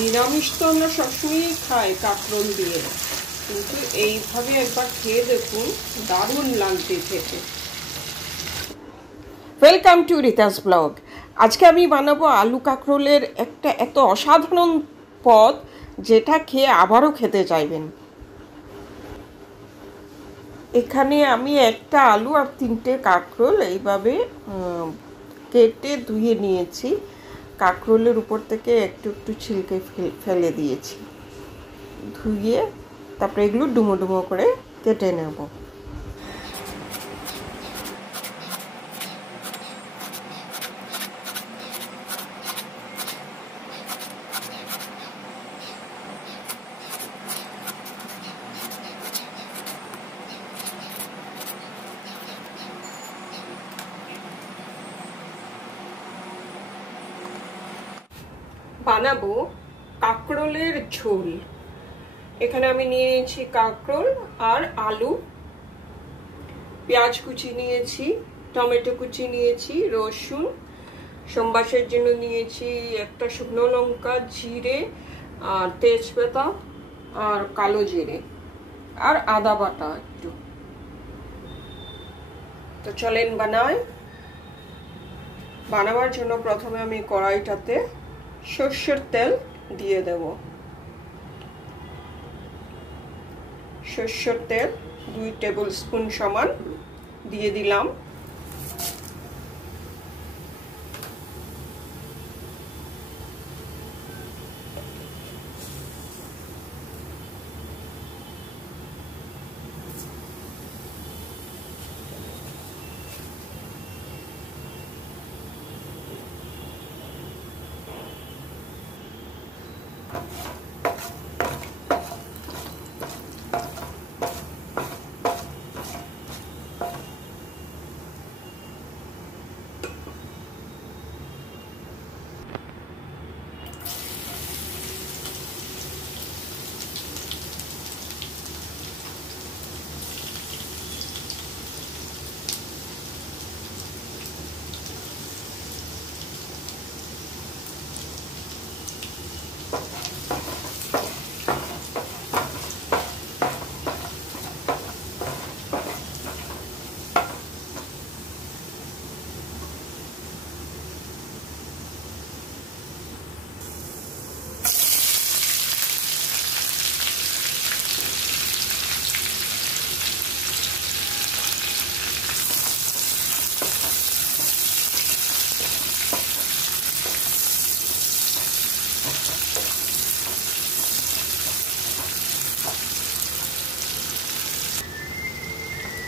নিরামিষ তো আমরা সবসময়ই খাই কাঁকরোল দিয়ে, কিন্তু এইভাবে একবার খেয়ে দেখুন, দারুণ লাগবে খেতে। Welcome to রিতাস blog. আজকে আমি বানাবো আলু কাঁকরোলের একটা এত অসাধারণ পদ, যেটা খেয়ে আবারও খেতে চাইবেন। এখানে আমি একটা আলু আর 3টে কাঁকরোল এইভাবে কেটে ধুয়ে নিয়েছি। কাঁকরোলের উপর থেকে একটু একটু ছিলকে ফেলে দিয়েছি। ধুয়ে তারপরে এগুলো ডুমো ডুমো করে কেটে নেব। বানাবো কাঁকরোলের ঝোল। এখানে আমি নিয়ে নিয়েছি কাঁকরোল আর আলু, পেঁয়াজ কুচি নিয়েছি, টমেটো কুচি নিয়েছি, রসুন, সম্বাসের জন্য নিয়েছি একটা শুকনো লঙ্কা, জিরে আর তেজপাতা আর কালো জিরে আর আদা বাটা একটু। তো চলেন বানাই। বানাবার জন্য প্রথমে আমি কড়াইটাতে সরষের তেল দিয়ে দেব। সরষের তেল 2 টেবিল স্পুন সমান দিয়ে দিলাম।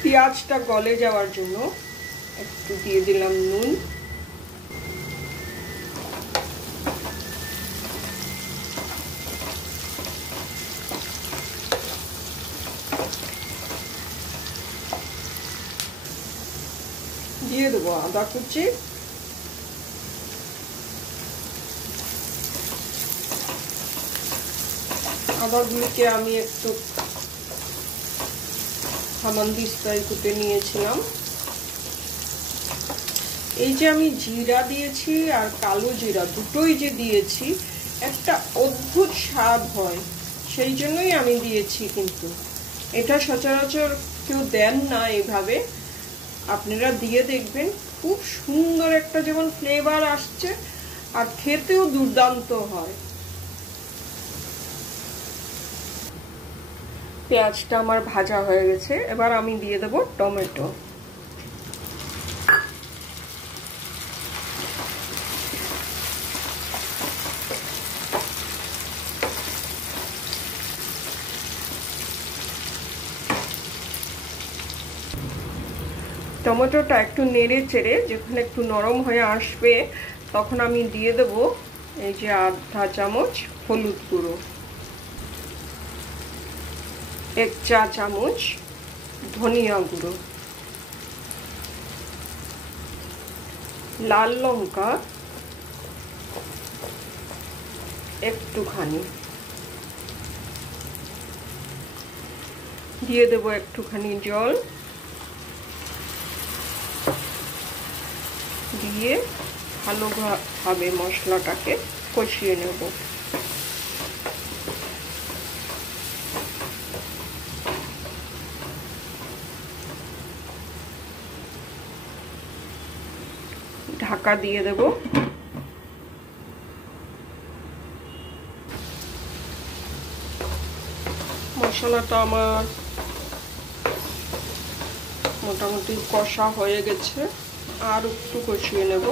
পেঁয়াজটা গলে যাওয়ার জন্য একটু দিয়ে দিলাম নুন, দিয়ে দেবো আদা কুচি, আদাগুলিকে আমি একটু হামানদিস্তায় কুটে নিয়েছিলাম। এই যে আমি জিরা দিয়েছি আর কালো জিরা দুটোই যে দিয়েছি, একটা অদ্ভুত স্বাদ হয়, সেই জন্যই আমি দিয়েছি। কিন্তু এটা সচরাচর কেউ দেন না এইভাবে, আপনারা দিয়ে দেখবেন, খুব সুন্দর একটা যেমন ফ্লেভার আসছে আর খেতেও দুর্দান্ত হয়। পেঁয়াজটা আমার ভাজা হয়ে গেছে, এবার আমি দিয়ে দেব টমেটো। টমেটোটা একটু নেড়ে চেড়ে যখন একটু নরম হয়ে আসবে, তখন আমি দিয়ে দেব এই যে আধা চামচ হলুদ গুঁড়ো, 1 চা চামচ ধনিয়া গুঁড়ো, লাল লঙ্কা একটুখানি, দিয়ে দেব একটুখানি জল, দিয়ে ভালোভাবে মশলাটাকে কষিয়ে নেব। ঢাকা দিয়ে দেব। মশলাটা আমার মোটামুটি কষা হয়ে গেছে, আর একটু কষিয়ে নেব।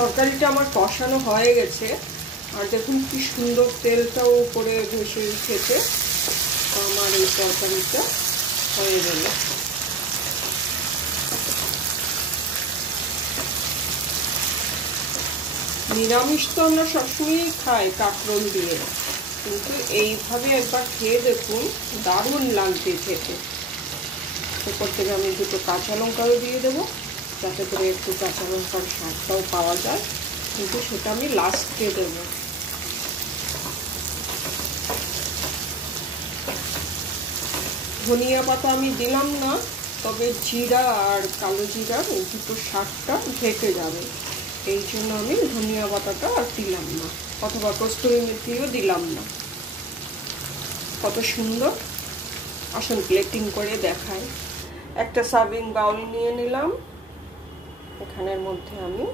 তরকারিটা আমার কষানো হয়ে গেছে, আর দেখুন কি সুন্দর তেলটাও উপরে ভেসে উঠেছে। আমার এই তরকারিটা হয়ে গেল। নিরামিষ তো আমরা সবসময়ই খাই কাঁকরোল দিয়ে, কিন্তু এইভাবে একবার খেয়ে দেখুন, দারুণ লাগবে খেতে। এরপর থেকে আমি দুটো কাঁচা লঙ্কাও দিয়ে দেবো, যাতে করে একটু কাঁচা লঙ্কার স্বাদটাও পাওয়া যায়, কিন্তু সেটা আমি লাস্টে দেব। ধনিয়া পাতা আমি দিলাম না, তবে জিরা আর কালো জিরার এই দুটো স্বাদটা ঘেটে যাবে, এই জন্য আমি ধনিয়া পাতাটা আর দিলাম না, অথবা কস্তুরি মেথিও দিলাম না। কত সুন্দর! আসুন প্লেটিং করে দেখাই। একটা সার্ভিং বাউল নিয়ে নিলাম, এখানের মধ্যে আমি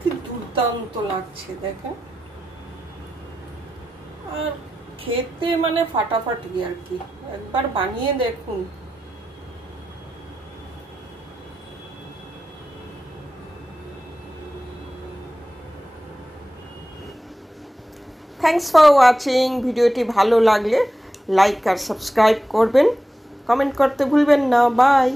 কি দুর্দান্ত লাগছে দেখেন, আর খেতে মানে ফাটাফাটি আর কি। একবার বানিয়ে দেখুন। Thanks for watching. ভিডিওটি ভালো লাগলে লাইক আর সাবস্ক্রাইব করবেন, কমেন্ট করতে ভুলবেন না। বাই।